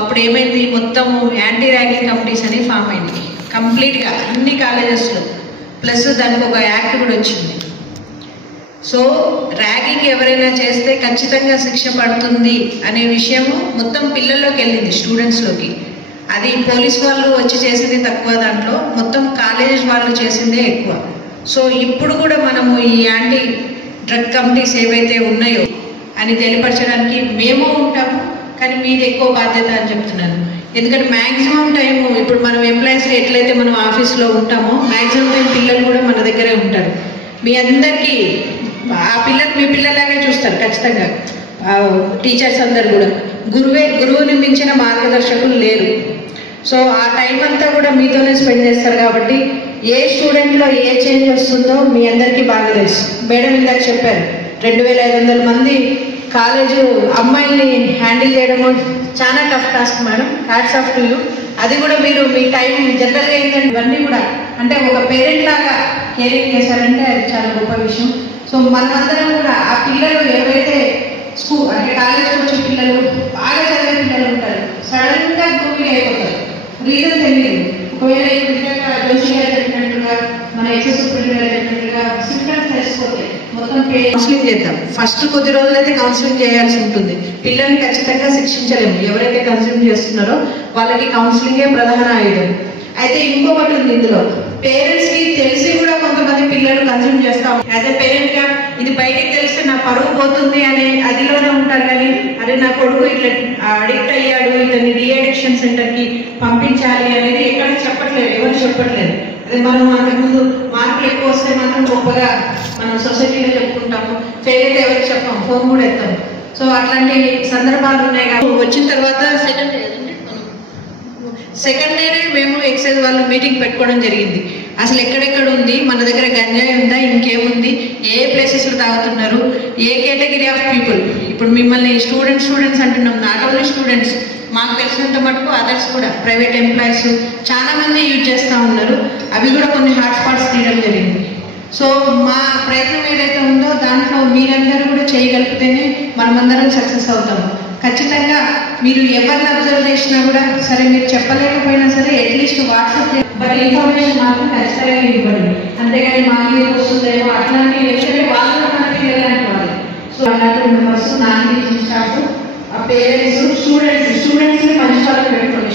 అప్పుడు ఏమైంది, మొత్తం యాంటీ ర్యాగింగ్ కమిటీస్ అని ఫామ్ అయింది కంప్లీట్గా అన్ని కాలేజెస్లో. ప్లస్ దానికి ఒక యాక్ట్ కూడా వచ్చింది. సో ర్యాగింగ్ ఎవరైనా చేస్తే ఖచ్చితంగా శిక్ష పడుతుంది అనే విషయము మొత్తం పిల్లల్లోకి వెళ్ళింది, స్టూడెంట్స్లోకి. అది పోలీస్ వాళ్ళు వచ్చి చేసింది తక్కువ, దాంట్లో మొత్తం కాలేజ్ వాళ్ళు చేసిందే ఎక్కువ. సో ఇప్పుడు కూడా మనము ఈ యాంటీ డ్రగ్ కమిటీస్ ఏవైతే ఉన్నాయో అని తెలియపరచడానికి మేము ఉంటాము, కానీ మీది ఎక్కువ బాధ్యత అని చెప్తున్నాను. ఎందుకంటే మ్యాక్సిమం టైము ఇప్పుడు మనం ఎంప్లాయీస్గా ఎట్లయితే మనం ఆఫీస్లో ఉంటామో మ్యాక్సిమం టైం పిల్లలు కూడా మన దగ్గరే ఉంటారు. మీ అందరికీ ఆ పిల్లలు మీ పిల్లలాగే చూస్తారు ఖచ్చితంగా. టీచర్స్ అందరు కూడా గురువుని మించిన మార్గదర్శకులు లేరు. సో ఆ టైం అంతా కూడా మీతోనే స్పెండ్ చేస్తారు. కాబట్టి ఏ స్టూడెంట్లో ఏ చేంజ్ వస్తుందో మీ అందరికీ బాగా తెలుసు. మేడం ఇందాక చెప్పారు 2500 మంది కాలేజు అమ్మాయిల్ని హ్యాండిల్ చేయడము చాలా tough task madam. Hats off to you. అది కూడా మీరు మీ టైం జనరల్గా ఏంటంటే ఇవన్నీ కూడా అంటే ఒక పేరెంట్ లాగా కేరింగ్ చేశారంటే అది చాలా గొప్ప విషయం. సో మనమందరం కూడా ఆ పిల్లలు ఏవైతే స్కూల్ అంటే కాలేజ్కి వచ్చే పిల్లలు బాగా చదివే పిల్లలు ఉంటారు, సడన్గా గ్రూపింగ్ అయిపోతారు, రీజన్ తెలియదు. ఒకవేళ జోషి గారు చెప్పినట్టుగా మన ఎక్సెస్ గారు చెప్పినట్టుగా సిమ్టమ్స్ తెలిసిపోతే మొత్తం కౌన్సిలింగ్ చేద్దాం. ఫస్ట్ కొద్ది రోజులైతే కౌన్సిలింగ్ చేయాల్సి ఉంటుంది. పిల్లల్ని ఖచ్చితంగా శిక్షించలేము. ఎవరైతే కన్స్యూమ్ చేస్తున్నారో వాళ్ళకి కౌన్సిలింగే ప్రధాన ఆయుధం. అయితే ఇంకొకటి ఉంది ఇందులో, పేరెంట్స్ కి తెలిసి కూడా కొంతమంది పిల్లలు కన్స్యూమ్ చేస్తాం. యాజ్ ఎ పేరెంట్ గా ఇది బయటికి తెలిస్తే నా పరువు పోతుంది అనే అదిలోనే ఉంటారు. కానీ అరే నా కొడుకు ఇట్లా అడిక్ట్ అయ్యాడు, ఇతన్ని రీఅడిక్షన్ సెంటర్ కి పంపించాలి అనేది ఎక్కడ చెప్పట్లేదు, ఎవరు చెప్పట్లేదు. అదే మనం అంతకుముందు మార్కులు ఎక్కువ వస్తే మాత్రం గొప్పగా మనం సొసైటీలో చెప్పుకుంటాము, ఫెయిల్ అయితే ఎవరికి చెప్పాము, ఫోన్ కూడా ఎత్తాము. సో అట్లాంటి సందర్భాలు ఉన్నాయి. కానీ వచ్చిన తర్వాత సెకండ్ డేనే మేము ఎక్సైజ్ వాళ్ళు మీటింగ్ పెట్టుకోవడం జరిగింది. అసలు ఎక్కడెక్కడ ఉంది, మన దగ్గర గంజాయి ఉందా, ఇంకేముంది, ఏ ప్లేసెస్లో తాగుతున్నారు, ఏ కేటగిరీ ఆఫ్ పీపుల్. ఇప్పుడు మిమ్మల్ని స్టూడెంట్స్ అంటున్నాం, నాట్ ఓన్లీ స్టూడెంట్స్, మాకు తెలిసినంత మటుకు అదర్స్ కూడా ప్రైవేట్ ఎంప్లాయీస్ చాలా మంది యూజ్ చేస్తూ ఉన్నారు. అవి కూడా కొన్ని హాట్స్పాట్స్ తీయడం జరిగింది. సో మా ప్రయత్నం ఏదైతే ఉందో దాంట్లో మీరందరూ కూడా చేయగలిగితేనే మనమందరం సక్సెస్ అవుతాము. ఖచ్చితంగా మీరు ఎవరిని అబ్జర్వ్ చేసినా కూడా సరే, మీరు చెప్పలేకపోయినా సరే అట్లీస్ట్ వాట్సాప్ బట్ ఇన్ఫర్మేషన్ మాత్రం ఖచ్చితంగా ఇవ్వండి. అంతేగాని మాకు మీకు వస్తుందేమో అట్లాంటి ఎందుకంటే వాళ్ళు మనకి వెళ్ళాలి వాళ్ళు. సో అలాంటి members non teaching staff, parents, students మంచి వాళ్ళకి పెట్టుకోండి.